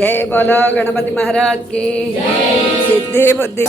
जय बोलो गणपति महाराज की सिद्धि बुद्धि।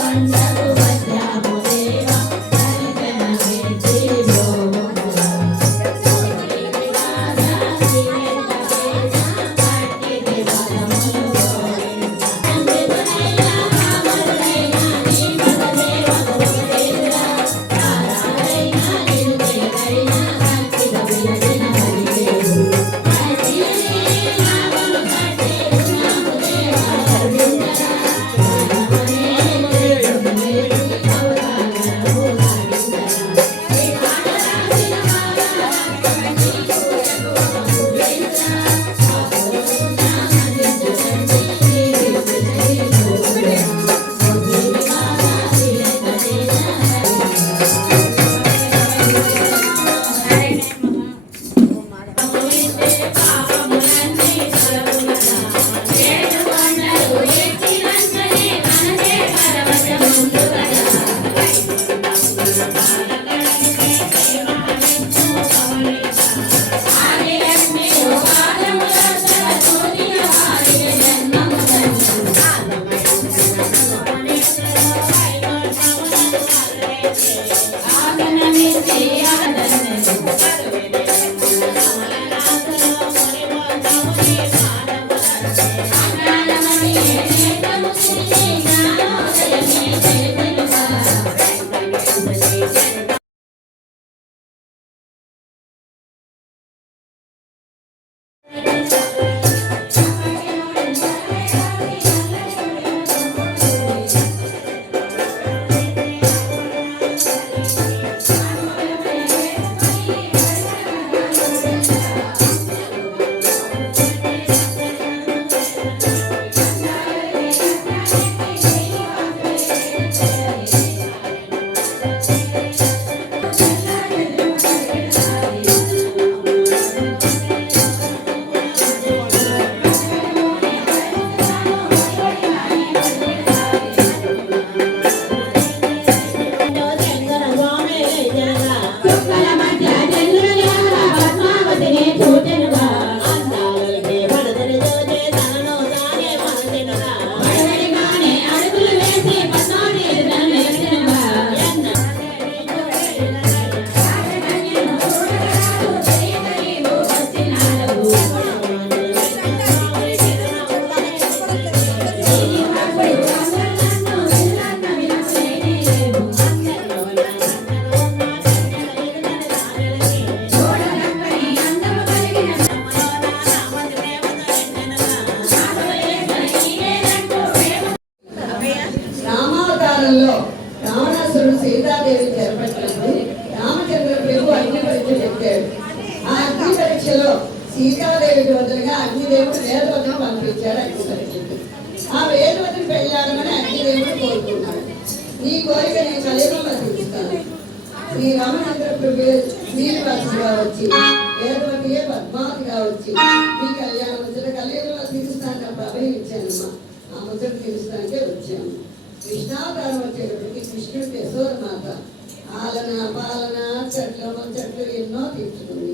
రావణాసురుడు సీతాదేవి చేపట్టినప్పుడు రామచంద్ర ప్రభు అగ్ని పరీక్ష పెట్టాడు. ఆ అగ్ని పరీక్షలో సీతాదేవికి బదులుగా అగ్నిదేవుడు వేదవతిని పంపించాడు అగ్ని పరీక్షకు. ఆ వేదవతిని పెళ్ళాడమని అగ్నిదేవుడు కోరుకున్నాడు. నీ కోరిక నేను కలియుగంలో తీరుస్తాను. నీ రామచంద్ర ప్రభు శ్రీనివాసుగా వచ్చి వేదవతియే పద్మావతిగా వచ్చి నీ కళ్యాణ ముద్ర కలియుగంలో తీరుస్తాను అభయం ఇచ్చానమ్మా. ఆ ముద్ర తీరుస్తానికే వచ్చాను. కృష్ణావతారం వచ్చేటప్పటికి కృష్ణుడికి యశోదమాత ఆలన పాలన చెట్లు ఎన్నో తీర్చుకుంది.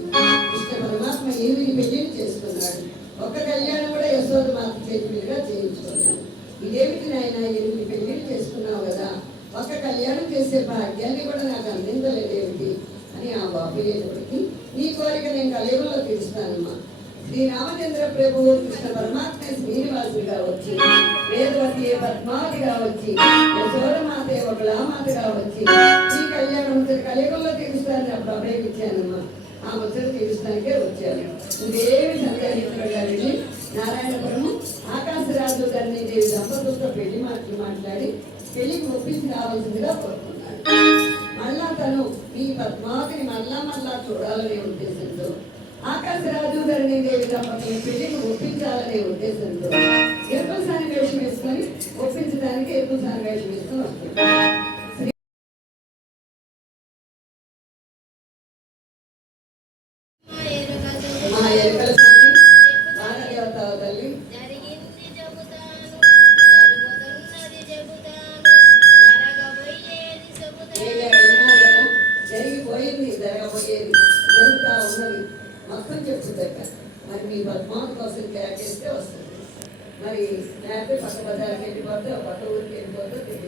కృష్ణ పరమాత్మ ఏమిని పెళ్లిని చేసుకున్నాడు. ఒక కళ్యాణం కూడా యశోదమాత చేతి మీదుగా చేయించుకున్నాడు. ఇదేమిటి నాయన 8 పెళ్లిళ్ళు చేసుకున్నావు కదా, ఒక కళ్యాణం చేసే భాగ్యాన్ని కూడా నాకు అందించలేదేమిటి అని ఆ బాబు అయ్యేటప్పటికి ఈ కోరిక నేను కలియుగంలో తీరుస్తానమ్మా. శ్రీ రామచంద్ర ప్రభువు కృష్ణ పరమాత్మ శ్రీనివాసుడిగా వచ్చి, వేదవతి పద్మావతిగా వచ్చి, యశోదమాత బలామాతగా వచ్చి ఈ కళ్యాణం కలియుగంలో తీరుస్తానని అప్పుడు అభయమిచ్చానమ్మా. ఆ ముచ్చట తీరుస్తానికే వచ్చాను. నువ్వేమి సందేహించగలిగి నారాయణపురము ఆకాశరాజు గారిని దేవి దంపతులతో పెళ్లి మాట్లాడి పెళ్లికి ఒప్పించి రావాల్సిందిగా కోరుకున్నాడు. మళ్ళా తను ఈ పద్మావతిని మళ్ళా చూడాలనే ఉద్దేశంతో ఆకాశరాజు గారిని దేవి దంపతులను పెళ్లికి ఒప్పించాలనే ఉద్దేశంతో ఎరుపుసాని వేషం వేసుకొని ఒప్పించడానికి ఎరుపుసాని వేషం వేసుకొని వస్తుంది. మా ఎరుకల బాలదేవత తల్లి జరిగిపోయింది, జరగబోయేది, జరుగుతా ఉన్నది మొత్తం చెప్తుందట. మరి మీ పద్మావతి కోసం కేకేస్తే వస్తుంది. మరి లేకపోతే పక్క బజార్కి వెళ్ళిపోతే పక్క ఊరికి వెళ్ళిపోతే తెలియదు.